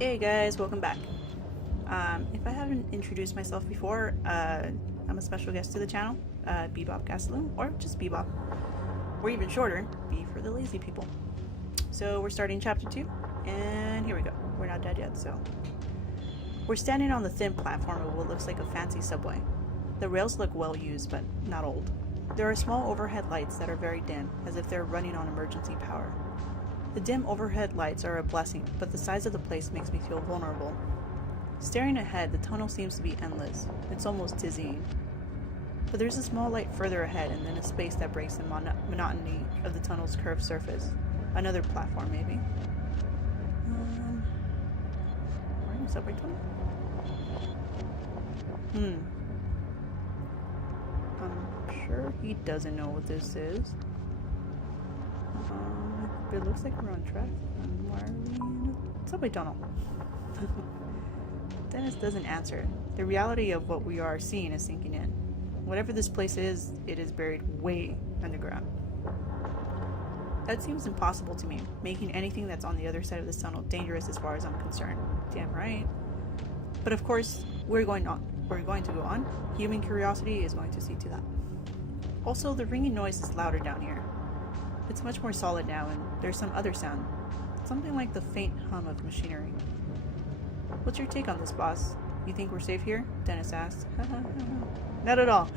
Hey guys, welcome back. If I haven't introduced myself before, I'm a special guest to the channel, Bebop Gastelum, or just Bebop, or even shorter, B for the lazy people. So we're starting chapter 2, and here we go. We're not dead yet, so. We're standing on the thin platform of what looks like a fancy subway. The rails look well used, but not old. There are small overhead lights that are very dim, as if they're running on emergency power. The dim overhead lights are a blessing, but the size of the place makes me feel vulnerable. Staring ahead, the tunnel seems to be endless. It's almost dizzying. But there's a small light further ahead, and then a space that breaks the monotony of the tunnel's curved surface. Another platform, maybe. We're in a subway tunnel? I'm sure he doesn't know what this is. But it looks like we're on track. Why are we in a subway tunnel? Dennis doesn't answer. The reality of what we are seeing is sinking in. Whatever this place is, it is buried way underground. That seems impossible to me, making anything that's on the other side of this tunnel dangerous as far as I'm concerned. Damn right. But of course, we're going to go on. Human curiosity is going to see to that. Also, the ringing noise is louder down here. It's much more solid now, and there's some other sound. Something like the faint hum of machinery. What's your take on this, boss? You think we're safe here? Dennis asked. Not at all.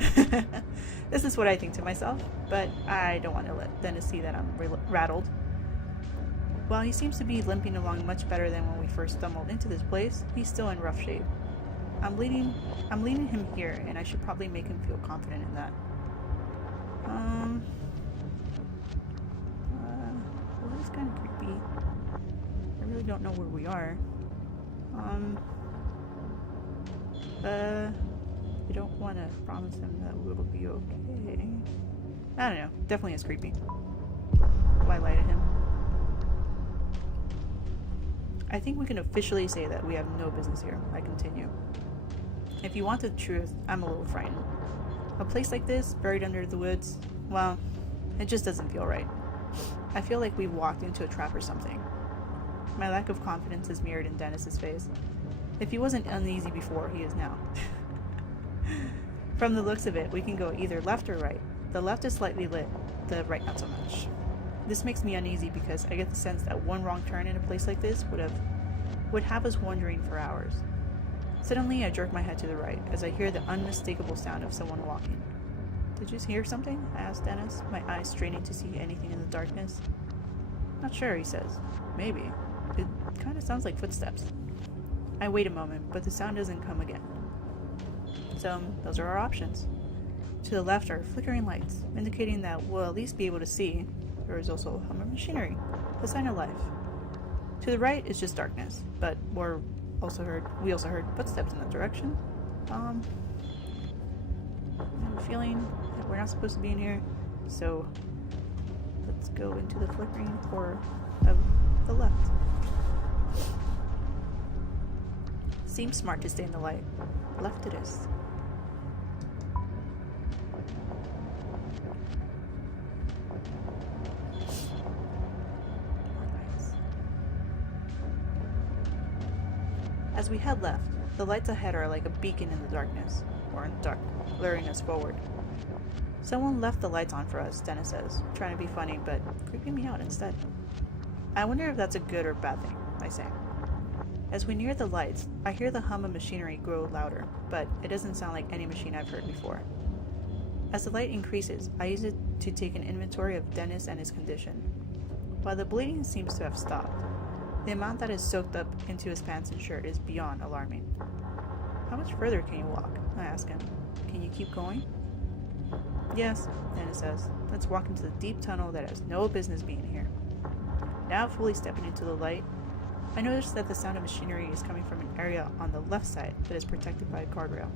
This is what I think to myself, but I don't want to let Dennis see that I'm rattled. While he seems to be limping along much better than when we first stumbled into this place, he's still in rough shape. I'm leading him here, and I should probably make him feel confident in that. Well, it's kind of creepy. I really don't know where we are. I don't want to promise him that we'll be okay. I don't know. Definitely is creepy. Why lie to him? I think we can officially say that we have no business here. I continue. If you want the truth, I'm a little frightened. A place like this, buried under the woods, well, it just doesn't feel right. I feel like we've walked into a trap or something. My lack of confidence is mirrored in Dennis's face. If he wasn't uneasy before, he is now. From the looks of it, we can go either left or right. The left is slightly lit, the right not so much. This makes me uneasy because I get the sense that one wrong turn in a place like this would have us wandering for hours. Suddenly, I jerk my head to the right as I hear the unmistakable sound of someone walking. Did you hear something? I asked Dennis, my eyes straining to see anything in the darkness. Not sure, he says. Maybe. It kind of sounds like footsteps. I wait a moment, but the sound doesn't come again. So, those are our options. To the left are flickering lights, indicating that we'll at least be able to see. There is also a hum of machinery, a sign of life. To the right is just darkness, but we also heard footsteps in that direction. I have a feeling that we're not supposed to be in here, so let's go into the flickering horror of the left. Seems smart to stay in the light. Left it is. As we head left, the lights ahead are like a beacon in the darkness, or in the dark, luring us forward. Someone left the lights on for us, Dennis says, trying to be funny, but creeping me out instead. I wonder if that's a good or bad thing, I say. As we near the lights, I hear the hum of machinery grow louder, but it doesn't sound like any machine I've heard before. As the light increases, I use it to take an inventory of Dennis and his condition. While the bleeding seems to have stopped, the amount that is soaked up into his pants and shirt is beyond alarming. How much further can you walk? I ask him. Can you keep going? Yes, Dennis says. Let's walk into the deep tunnel that has no business being here. Now fully stepping into the light, I notice that the sound of machinery is coming from an area on the left side that is protected by a guardrail.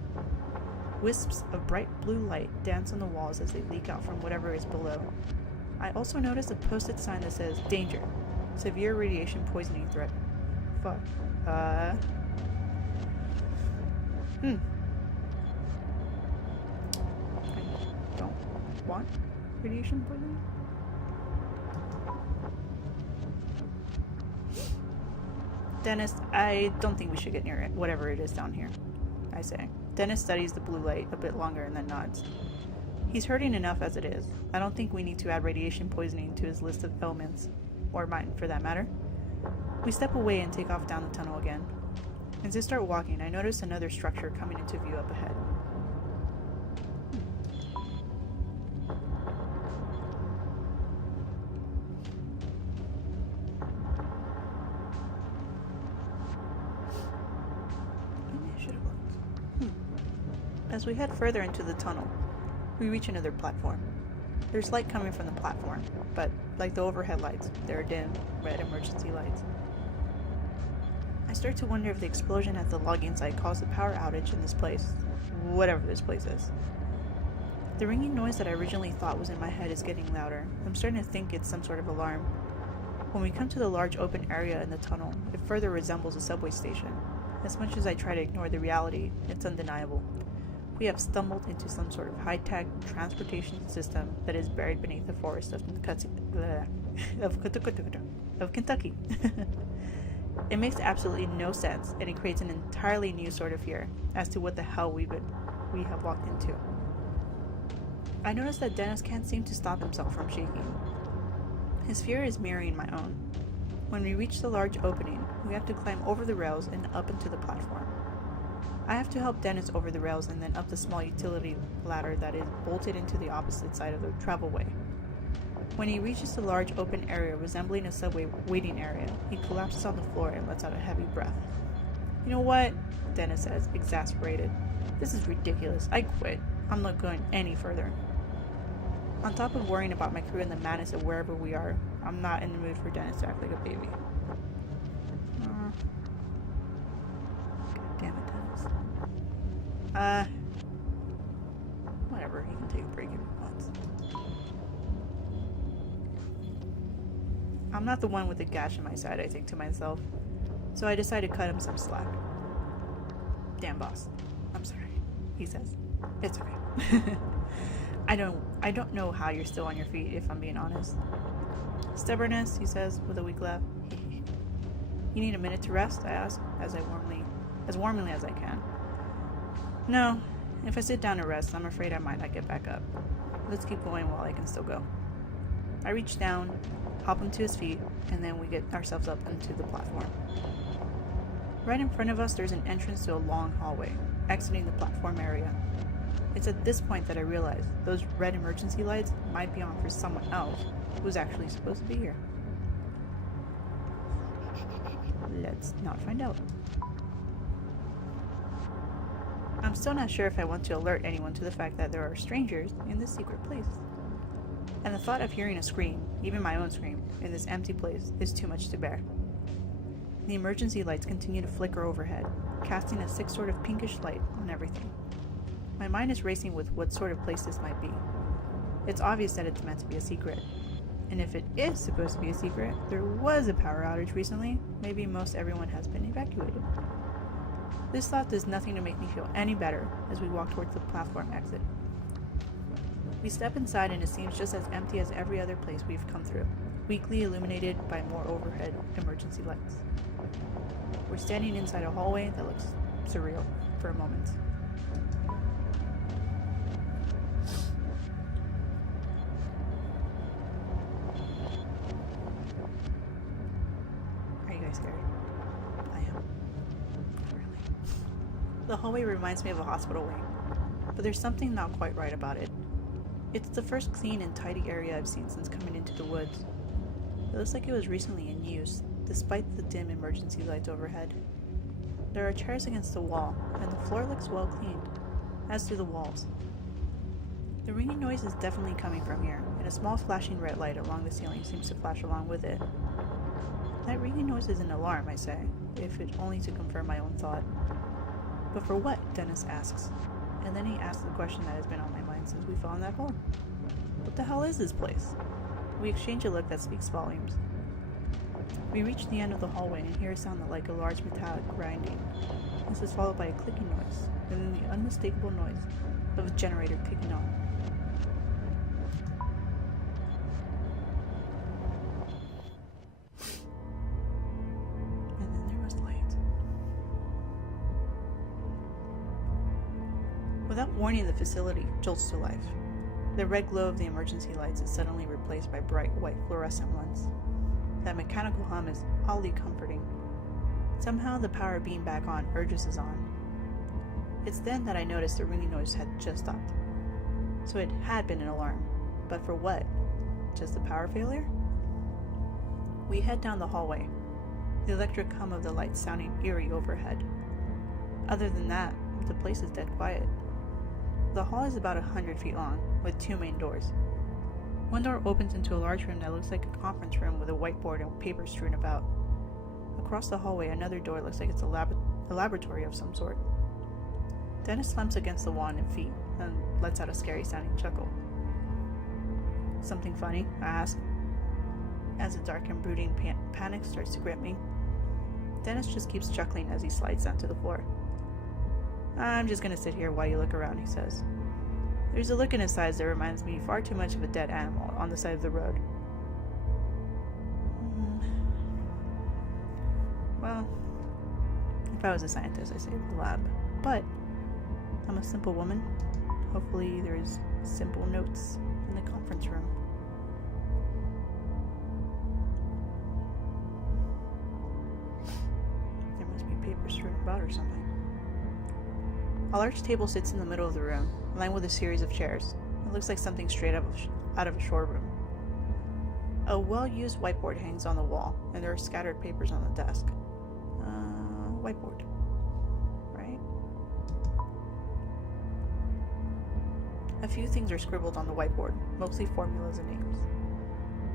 Wisps of bright blue light dance on the walls as they leak out from whatever is below. I also notice a posted sign that says, "Danger. Severe radiation poisoning threat." Fuck. I don't want radiation poisoning. Dennis, I don't think we should get near it, whatever it is down here, I say. Dennis studies the blue light a bit longer and then nods. He's hurting enough as it is. I don't think we need to add radiation poisoning to his list of ailments, or mine for that matter. We step away and take off down the tunnel again. As I start walking, I notice another structure coming into view up ahead. As we head further into the tunnel, we reach another platform. There's light coming from the platform, but like the overhead lights, there are dim, red emergency lights. I start to wonder if the explosion at the logging site caused a power outage in this place, whatever this place is. The ringing noise that I originally thought was in my head is getting louder. I'm starting to think it's some sort of alarm. When we come to the large open area in the tunnel, it further resembles a subway station. As much as I try to ignore the reality, it's undeniable. We have stumbled into some sort of high-tech transportation system that is buried beneath the forest of Kentucky. It makes absolutely no sense, and it creates an entirely new sort of fear as to what the hell we have walked into. I notice that Dennis can't seem to stop himself from shaking. His fear is mirroring my own. When we reach the large opening, we have to climb over the rails and up into the platform. I have to help Dennis over the rails and then up the small utility ladder that is bolted into the opposite side of the travelway. When he reaches the large open area resembling a subway waiting area, he collapses on the floor and lets out a heavy breath. "You know what?" Dennis says, exasperated. "This is ridiculous. I quit. I'm not going any further." On top of worrying about my crew and the madness of wherever we are, I'm not in the mood for Dennis to act like a baby. God damn it, Dennis. Whatever, he can take a break if he wants. I'm not the one with the gash in my side, I think to myself, so I decide to cut him some slack. "Damn, boss. I'm sorry," he says. "It's okay." I don't know how you're still on your feet, if I'm being honest. "Stubbornness," he says with a weak laugh. "You need a minute to rest?" I ask, as warmly as I can. "No. If I sit down to rest, I'm afraid I might not get back up. Let's keep going while I can still go." I reach down, hop him to his feet, and then we get ourselves up into the platform. Right in front of us, there's an entrance to a long hallway, exiting the platform area. It's at this point that I realize those red emergency lights might be on for someone else who's actually supposed to be here. Let's not find out. I'm still not sure if I want to alert anyone to the fact that there are strangers in this secret place. And the thought of hearing a scream, even my own scream, in this empty place is too much to bear. The emergency lights continue to flicker overhead, casting a sick sort of pinkish light on everything. My mind is racing with what sort of place this might be. It's obvious that it's meant to be a secret. And if it is supposed to be a secret, there was a power outage recently. Maybe most everyone has been evacuated. This thought does nothing to make me feel any better as we walk towards the platform exit. We step inside and it seems just as empty as every other place we've come through, weakly illuminated by more overhead emergency lights. We're standing inside a hallway that looks surreal for a moment. Are you guys scared? I am. Not really. The hallway reminds me of a hospital wing, but there's something not quite right about it. It's the first clean and tidy area I've seen since coming into the woods. It looks like it was recently in use, despite the dim emergency lights overhead. There are chairs against the wall, and the floor looks well cleaned, as do the walls. The ringing noise is definitely coming from here, and a small flashing red light along the ceiling seems to flash along with it. That ringing noise is an alarm, I say, if it only to confirm my own thought. But for what? Dennis asks. And then he asks the question that has been on my mind since we fell in that hole. What the hell is this place? We exchange a look that speaks volumes. We reach the end of the hallway and hear a sound like a large metallic grinding. This is followed by a clicking noise, and then the unmistakable noise of a generator kicking on. And then there was Without warning, the facility jolts to life. The red glow of the emergency lights is suddenly replaced by bright white fluorescent ones. That mechanical hum is oddly comforting. Somehow the power beam back on urges us on. It's then that I noticed the ringing noise had just stopped. So it had been an alarm. But for what? Just a power failure? We head down the hallway, the electric hum of the lights sounding eerie overhead. Other than that, the place is dead quiet. The hall is about 100 feet long, with 2 main doors. One door opens into a large room that looks like a conference room with a whiteboard and papers strewn about. Across the hallway, another door looks like it's a laboratory of some sort. Dennis slumps against the wall on his feet and lets out a scary-sounding chuckle. Something funny? I ask, as a dark and brooding panic starts to grip me. Dennis just keeps chuckling as he slides down to the floor. I'm just gonna sit here while you look around, he says. There's a look in his eyes that reminds me far too much of a dead animal on the side of the road. Well, if I was a scientist, I'd say the lab. But I'm a simple woman. Hopefully there's simple notes in the conference room. There must be papers strewn about or something. A large table sits in the middle of the room, lined with a series of chairs. It looks like something straight out of a storeroom. A well-used whiteboard hangs on the wall, and there are scattered papers on the desk. Whiteboard. Right? A few things are scribbled on the whiteboard, mostly formulas and names.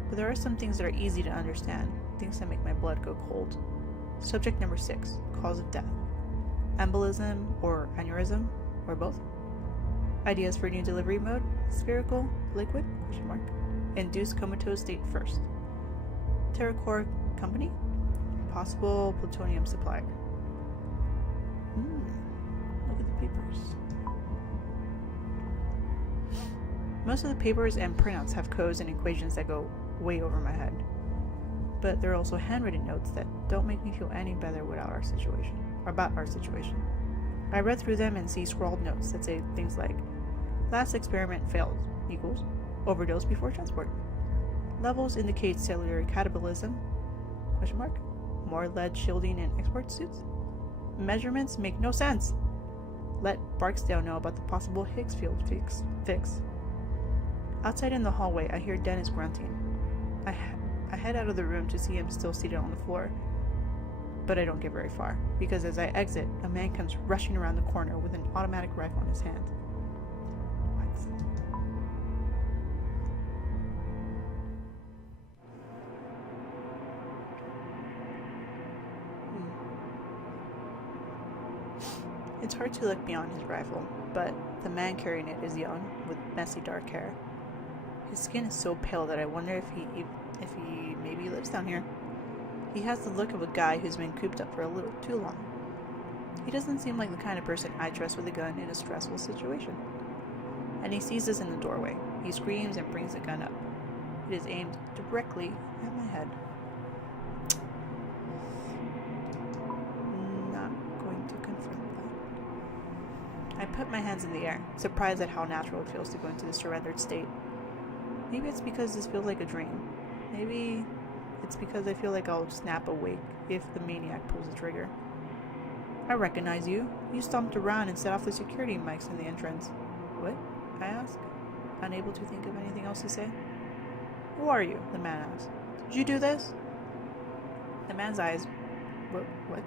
But there are some things that are easy to understand, things that make my blood go cold. Subject number 6, cause of death. Embolism or aneurysm, or both. Ideas for new delivery mode, spherical, liquid, ? Induced comatose state first. TerraCore company, possible plutonium supplier. Look at the papers. Most of the papers and printouts have codes and equations that go way over my head. But there are also handwritten notes that don't make me feel any better about our situation. I read through them and see scrawled notes that say things like, last experiment failed, equals, overdose before transport. Levels indicate cellular catabolism, ? More lead shielding in export suits. Measurements make no sense. Let Barksdale know about the possible Higgs field fix. Outside in the hallway, I hear Dennis grunting. I head out of the room to see him still seated on the floor. But I don't get very far, because as I exit, a man comes rushing around the corner with an automatic rifle in his hand. It's hard to look beyond his rifle, but the man carrying it is young, with messy dark hair. His skin is so pale that I wonder if he maybe lives down here. He has the look of a guy who's been cooped up for a little too long. He doesn't seem like the kind of person I trust with a gun in a stressful situation. And he sees us in the doorway. He screams and brings the gun up. It is aimed directly at my head. Not going to confront that. I put my hands in the air, surprised at how natural it feels to go into the surrendered state. Maybe it's because this feels like a dream. Maybe it's because I feel like I'll snap awake if the maniac pulls the trigger. I recognize you. You stomped around and set off the security mics in the entrance. What? I ask, unable to think of anything else to say. Who are you? The man asks. Did you do this? The man's eyes... What?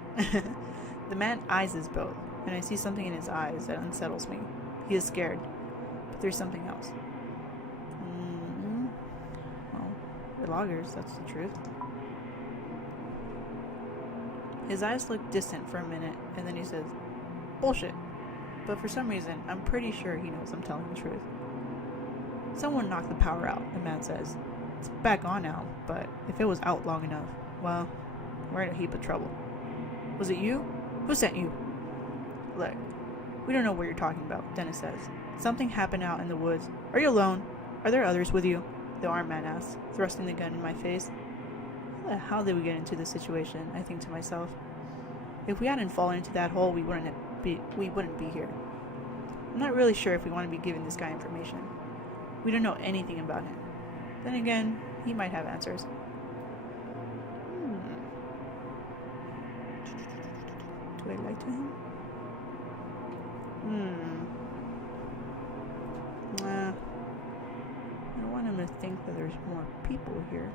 The man eyes us both, and I see something in his eyes that unsettles me. He is scared, but there's something else. Well, we're loggers, that's the truth. His eyes look distant for a minute, and then he says, bullshit. But for some reason, I'm pretty sure he knows I'm telling the truth. Someone knocked the power out, the man says. It's back on now, but if it was out long enough, well, we're in a heap of trouble. Was it you? Who sent you? Look, we don't know what you're talking about, Dennis says. Something happened out in the woods. Are you alone? Are there others with you? The armed man asks, thrusting the gun in my face. How did we get into this situation? I think to myself. If we hadn't fallen into that hole, we wouldn't be here. I'm not really sure if we want to be giving this guy information. We don't know anything about him. Then again, he might have answers. Do I lie to him? I don't want him to think that there's more people here.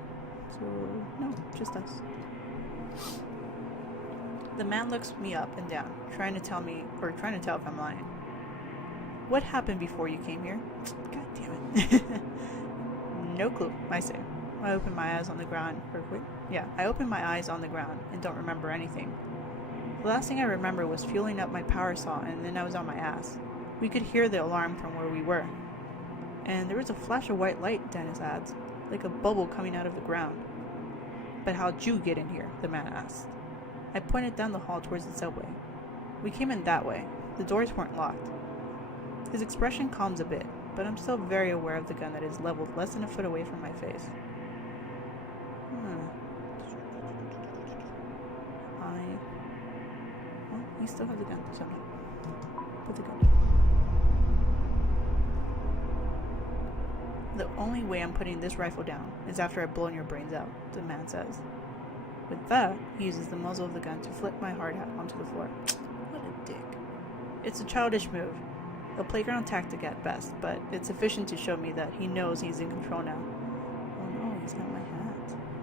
So, no, just us. The man looks me up and down, trying to tell if I'm lying. What happened before you came here? God damn it. No clue, I say. I open my eyes on the ground. I open my eyes on the ground and don't remember anything. The last thing I remember was fueling up my power saw, and then I was on my ass. We could hear the alarm from where we were. And there was a flash of white light, Dennis adds, like a bubble coming out of the ground. But how'd you get in here? The man asked. I pointed down the hall towards the subway. We came in that way. The doors weren't locked. His expression calms a bit, but I'm still very aware of the gun that is leveled less than a foot away from my face. Well, he still has the gun, so no. Put the gun down. The only way I'm putting this rifle down is after I've blown your brains out, the man says. With that, he uses the muzzle of the gun to flip my hard hat onto the floor. What a dick. It's a childish move. A playground tactic at best, but it's sufficient to show me that he knows he's in control now. Oh no, he's got my hat.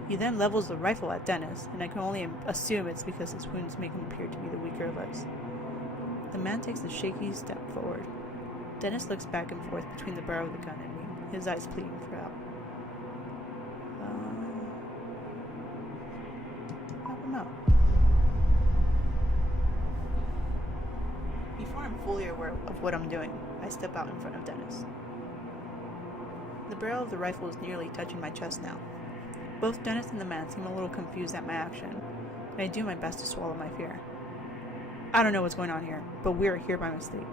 He then levels the rifle at Dennis, and I can only assume it's because his wounds make him appear to be the weaker of us. The man takes a shaky step forward. Dennis looks back and forth between the barrel of the gun and me, his eyes pleading for help. Help him out. Before I'm fully aware of what I'm doing, I step out in front of Dennis. The barrel of the rifle is nearly touching my chest now. Both Dennis and the man seem a little confused at my action, and I do my best to swallow my fear. I don't know what's going on here, but we're here by mistake.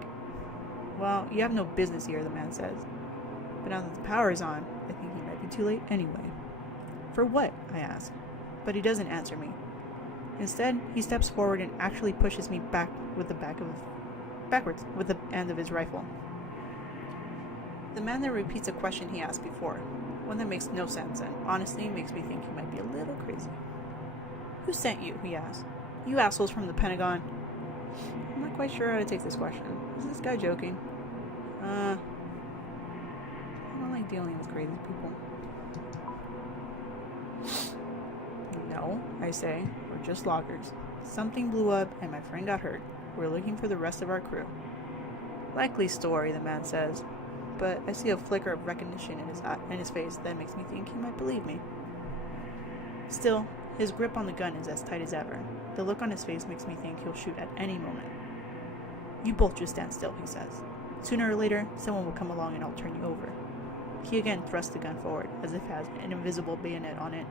Well, you have no business here, the man says. But now that the power is on, I think he might be too late anyway. For what? I ask. But he doesn't answer me. Instead, he steps forward and actually pushes me backwards with the end of his rifle. The man then repeats a question he asked before, one that makes no sense and honestly makes me think he might be a little crazy. Who sent you? He asks. You assholes from the Pentagon. I'm not quite sure how to take this question. Is this guy joking? I don't like dealing with crazy people. No, I say. We're just loggers. Something blew up and my friend got hurt. We're looking for the rest of our crew. Likely story, the man says. But I see a flicker of recognition in his face that makes me think he might believe me. Still, his grip on the gun is as tight as ever. The look on his face makes me think he'll shoot at any moment. You both just stand still, he says. Sooner or later, someone will come along and I'll turn you over. He again thrusts the gun forward, as if it has an invisible bayonet on it.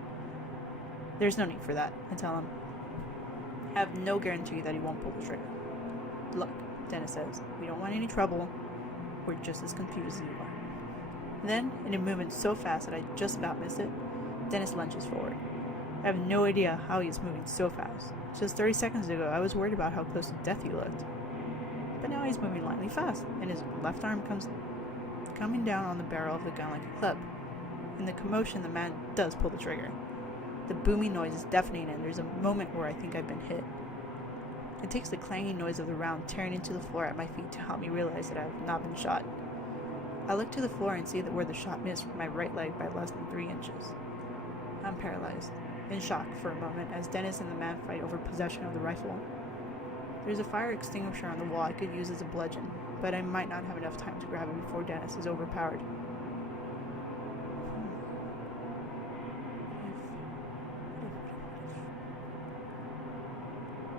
There's no need for that, I tell him. I have no guarantee that he won't pull the trigger. Look, Dennis says, we don't want any trouble. We're just as confused as you are. Then, in a movement so fast that I just about miss it, Dennis lunges forward. I have no idea how he is moving so fast. Just 30 seconds ago, I was worried about how close to death he looked. But now he's moving lightly fast, and his left arm comes coming down on the barrel of the gun like a club. In the commotion, the man does pull the trigger. The booming noise is deafening, and there's a moment where I think I've been hit. It takes the clanging noise of the round tearing into the floor at my feet to help me realize that I have not been shot. I look to the floor and see that where the shot missed my right leg by less than 3 inches. I'm paralyzed, in shock for a moment as Dennis and the man fight over possession of the rifle. There's a fire extinguisher on the wall I could use as a bludgeon, but I might not have enough time to grab it before Dennis is overpowered.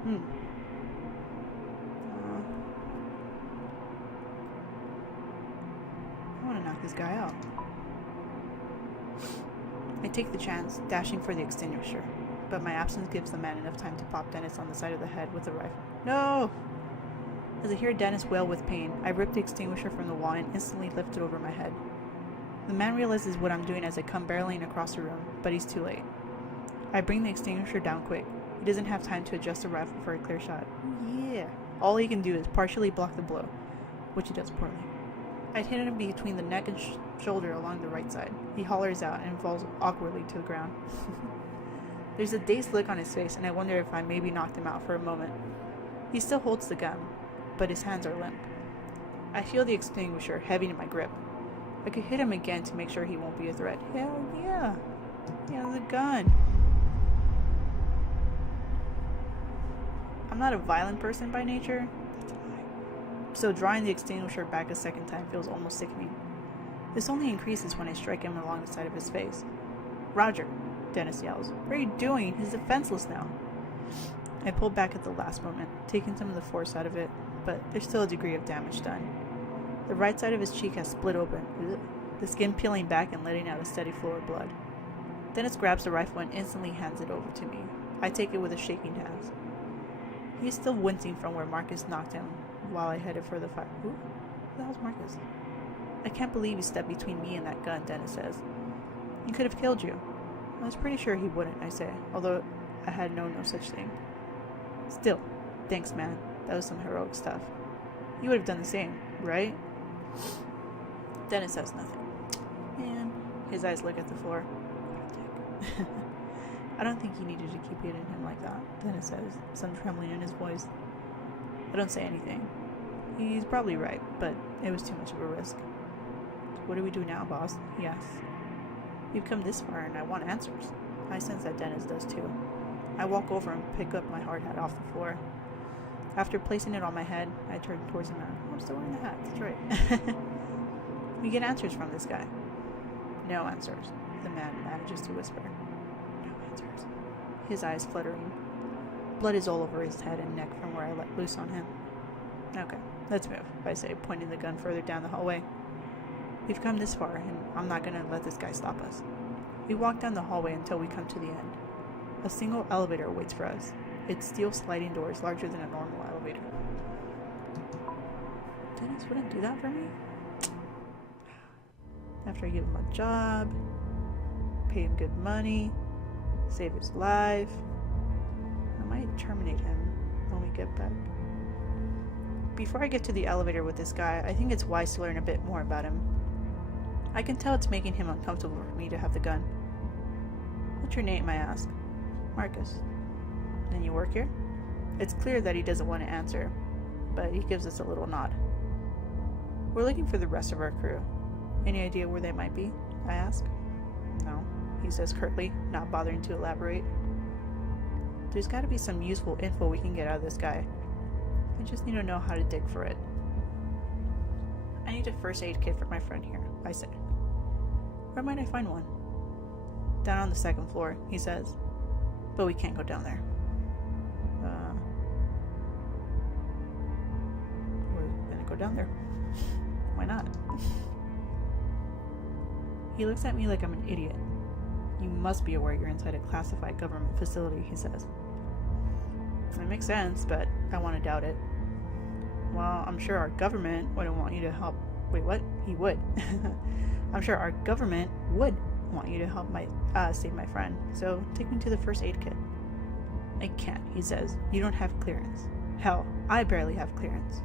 I want to knock this guy out. I take the chance, dashing for the extinguisher, but my absence gives the man enough time to pop Dennis on the side of the head with the rifle. No! As I hear Dennis wail with pain, I rip the extinguisher from the wall and instantly lift it over my head. The man realizes what I'm doing as I come barreling across the room, but he's too late. I bring the extinguisher down quick. He doesn't have time to adjust the rifle for a clear shot. Yeah. All he can do is partially block the blow. which he does poorly. I'd hit him between the neck and shoulder along the right side. He hollers out and falls awkwardly to the ground. There's a dazed look on his face, and I wonder if I maybe knocked him out for a moment. He still holds the gun, but his hands are limp. I feel the extinguisher heavy in my grip. I could hit him again to make sure he won't be a threat. Hell yeah! He has a gun! I'm not a violent person by nature, so drawing the extinguisher back a second time feels almost sickening. This only increases when I strike him along the side of his face. Roger, Dennis yells. What are you doing? He's defenseless now. I pull back at the last moment, taking some of the force out of it, but there's still a degree of damage done. The right side of his cheek has split open, the skin peeling back and letting out a steady flow of blood. Dennis grabs the rifle and instantly hands it over to me. I take it with a shaking hand. He is still wincing from where Marcus knocked him while I headed for the fire. Who the hell's Marcus? I can't believe he stepped between me and that gun, Dennis says. He could have killed you. I was pretty sure he wouldn't, I say, although I had known no such thing. Still, thanks, man. That was some heroic stuff. You would have done the same, right? Dennis says nothing. Man, his eyes look at the floor. What a dick. I don't think he needed to keep hitting him like that, Dennis says, some trembling in his voice. I don't say anything. He's probably right, but it was too much of a risk. What do we do now, boss? He asks. We've come this far and I want answers. I sense that Dennis does too. I walk over and pick up my hard hat off the floor. After placing it on my head, I turn towards him and I'm still wearing the hat, that's right. We get answers from this guy. No answers, the man manages to whisper. No answers. His eyes fluttering. Blood is all over his head and neck from where I let loose on him. Okay, let's move, I say, pointing the gun further down the hallway. We've come this far, and I'm not gonna let this guy stop us. We walk down the hallway until we come to the end. A single elevator waits for us. Its steel sliding doors larger than a normal elevator. Dennis wouldn't do that for me? After I give him a job, pay him good money, save his life, I might terminate him when we get back. Before I get to the elevator with this guy, I think it's wise to learn a bit more about him. I can tell it's making him uncomfortable for me to have the gun. What's your name, I ask. Marcus. Then you work here? It's clear that he doesn't want to answer, but he gives us a little nod. We're looking for the rest of our crew. Any idea where they might be? I ask. No, he says curtly, not bothering to elaborate. There's got to be some useful info we can get out of this guy. I just need to know how to dig for it. I need a first aid kit for my friend here, I say. Where might I find one? Down on the second floor, he says. But we can't go down there. We're gonna go down there. Why not? He looks at me like I'm an idiot. You must be aware you're inside a classified government facility, he says. That makes sense, but I want to doubt it. Well, I'm sure our government wouldn't want you to help. Wait, what? He would. I'm sure our government would want you to help save my friend, so take me to the first aid kit. I can't, he says. You don't have clearance. Hell, I barely have clearance.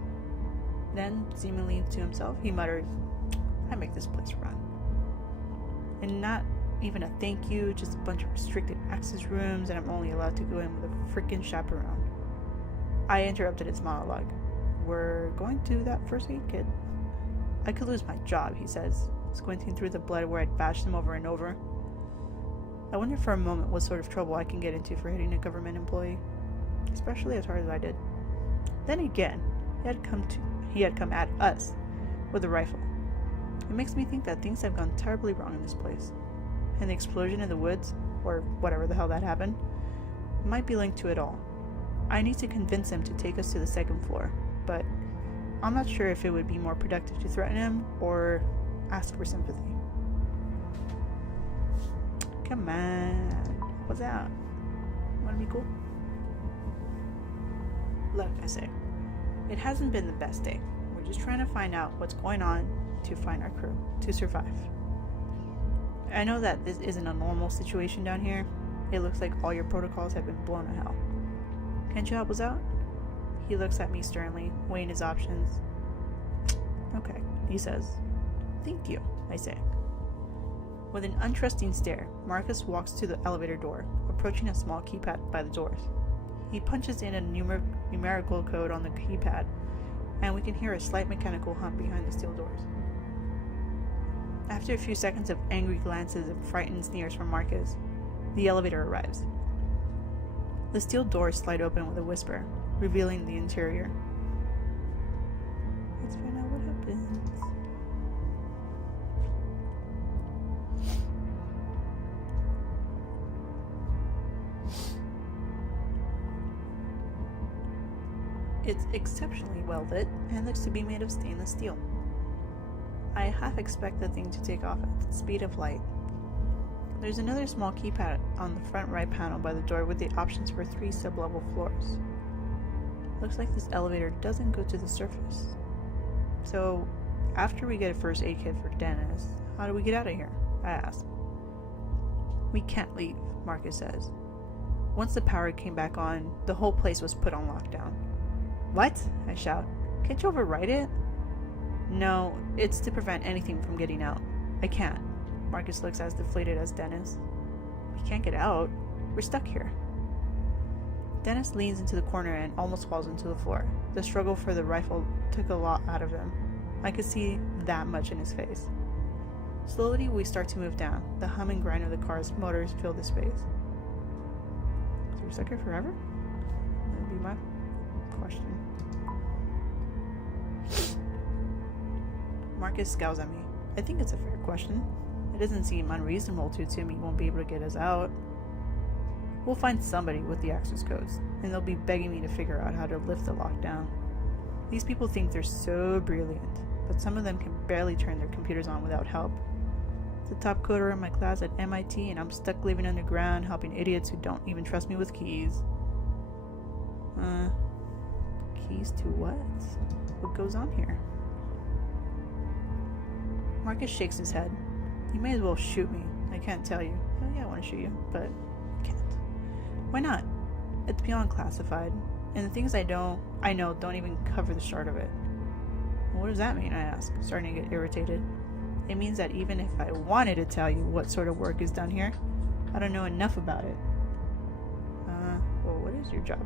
Then, seemingly to himself, he mutters, I make this place run. And not even a thank you, just a bunch of restricted access rooms, and I'm only allowed to go in with a frickin' chaperone. I interrupted his monologue. We're going to that first aid kit. I could lose my job, he says, squinting through the blood where I'd bashed him over and over. I wonder for a moment what sort of trouble I can get into for hitting a government employee, especially as hard as I did. Then again, he had come at us with a rifle. It makes me think that things have gone terribly wrong in this place, and the explosion in the woods, or whatever the hell that happened, might be linked to it all. I need to convince him to take us to the second floor, but I'm not sure if it would be more productive to threaten him or ask for sympathy. Come on, what's that? Wanna be cool? Look, I say, it hasn't been the best day. We're just trying to find out what's going on to find our crew, to survive. I know that this isn't a normal situation down here. It looks like all your protocols have been blown to hell. Can't you help us out? He looks at me sternly, weighing his options. Okay, he says. Thank you, I say. With an untrusting stare, Marcus walks to the elevator door, approaching a small keypad by the doors. He punches in a numerical code on the keypad, and we can hear a slight mechanical hum behind the steel doors. After a few seconds of angry glances and frightened sneers from Marcus, the elevator arrives. The steel doors slide open with a whisper, revealing the interior. Let's find out what happens. It's exceptionally well lit and looks to be made of stainless steel. I half expect the thing to take off at the speed of light. There's another small keypad on the front right panel by the door with the options for 3 sub-level floors. Looks like this elevator doesn't go to the surface. So, after we get a first aid kit for Dennis, how do we get out of here? I ask. We can't leave, Marcus says. Once the power came back on, the whole place was put on lockdown. What? I shout. Can't you override it? No, it's to prevent anything from getting out. I can't. Marcus looks as deflated as Dennis. We can't get out. We're stuck here. Dennis leans into the corner and almost falls into the floor. The struggle for the rifle took a lot out of him. I could see that much in his face. Slowly, we start to move down. The hum and grind of the car's motors fill the space. So we're stuck here forever? That would be my question. Marcus scowls at me. I think it's a fair question. It doesn't seem unreasonable to assume he won't be able to get us out. We'll find somebody with the access codes, and they'll be begging me to figure out how to lift the lockdown. These people think they're so brilliant, but some of them can barely turn their computers on without help. The top coder in my class at MIT, and I'm stuck living underground helping idiots who don't even trust me with keys. Keys to what? What goes on here? Marcus shakes his head. You may as well shoot me. I can't tell you. Oh yeah, I want to shoot you, but I can't. Why not? It's beyond classified, and the things I know don't even cover the start of it. Well, what does that mean? I ask, starting to get irritated. It means that even if I wanted to tell you what sort of work is done here, I don't know enough about it. Well, what is your job?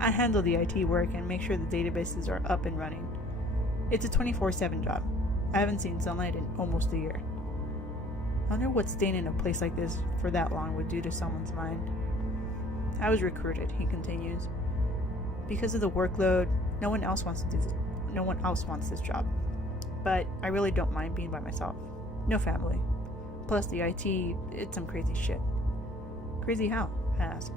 I handle the IT work and make sure the databases are up and running. It's a 24/7 job. I haven't seen sunlight in almost a year. I wonder what staying in a place like this for that long would do to someone's mind. I was recruited, he continues. Because of the workload, no one else wants this job. But I really don't mind being by myself. No family. Plus the IT, it's some crazy shit. Crazy how? I ask.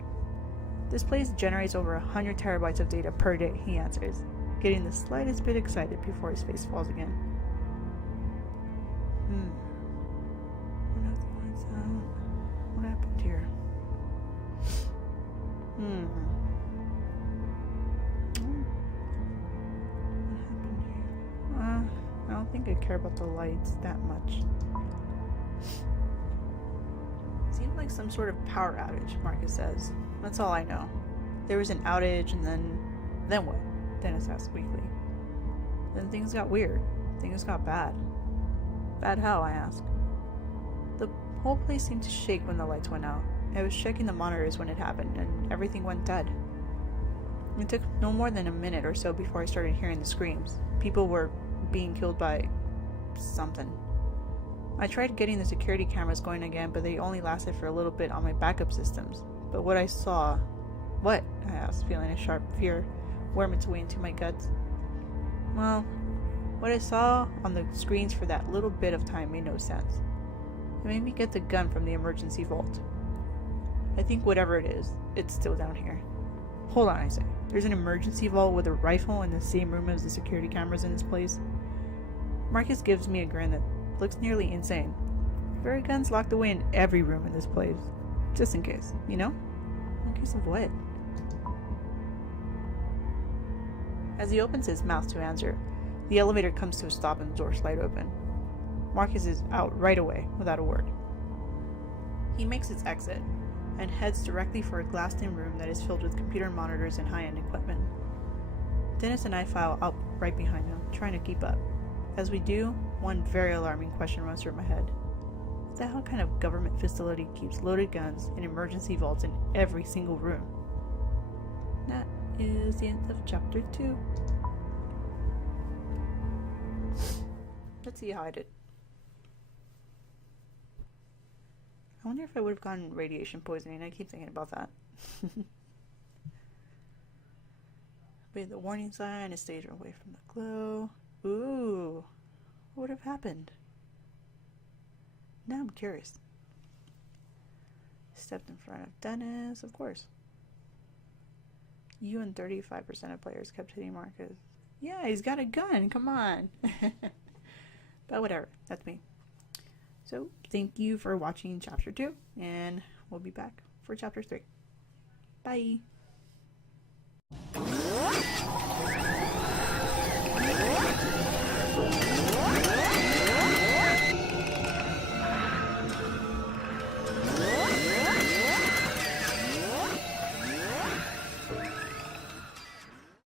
This place generates over 100 terabytes of data per day, he answers, getting the slightest bit excited before his face falls again. What happened here? What happened here? I don't think I care about the lights that much. Seemed like some sort of power outage, Marcus says. That's all I know. There was an outage and then what? Dennis asks weakly. Then things got weird. Things got bad. Bad how? I ask. The whole place seemed to shake when the lights went out. I was checking the monitors when it happened and everything went dead. It took no more than a minute or so before I started hearing the screams. People were being killed by something. I tried getting the security cameras going again, but they only lasted for a little bit on my backup systems. But what I saw... What? I asked, feeling a sharp fear worm its way into my guts. Well, what I saw on the screens for that little bit of time made no sense. It made me get the gun from the emergency vault. I think whatever it is, it's still down here. Hold on, I say. There's an emergency vault with a rifle in the same room as the security cameras in this place. Marcus gives me a grin that looks nearly insane. There are guns locked away in every room in this place. Just in case, you know? In case of what? As he opens his mouth to answer, the elevator comes to a stop and the doors slide open. Marcus is out right away, without a word. He makes his exit, and heads directly for a glassed-in room that is filled with computer monitors and high-end equipment. Dennis and I file up right behind him, trying to keep up. As we do, one very alarming question runs through my head. Is that what kind of government facility keeps loaded guns and emergency vaults in every single room? That is the end of chapter 2. Let's see how I did. I wonder if I would have gotten radiation poisoning. I keep thinking about that. Obey the warning sign and stay away from the glow. Ooh, what would have happened? Now I'm curious. Stepped in front of Dennis, of course. You and 35% of players kept hitting Marcus. Yeah, he's got a gun, come on. But whatever, that's me. So, thank you for watching chapter 2, and we'll be back for chapter 3. Bye!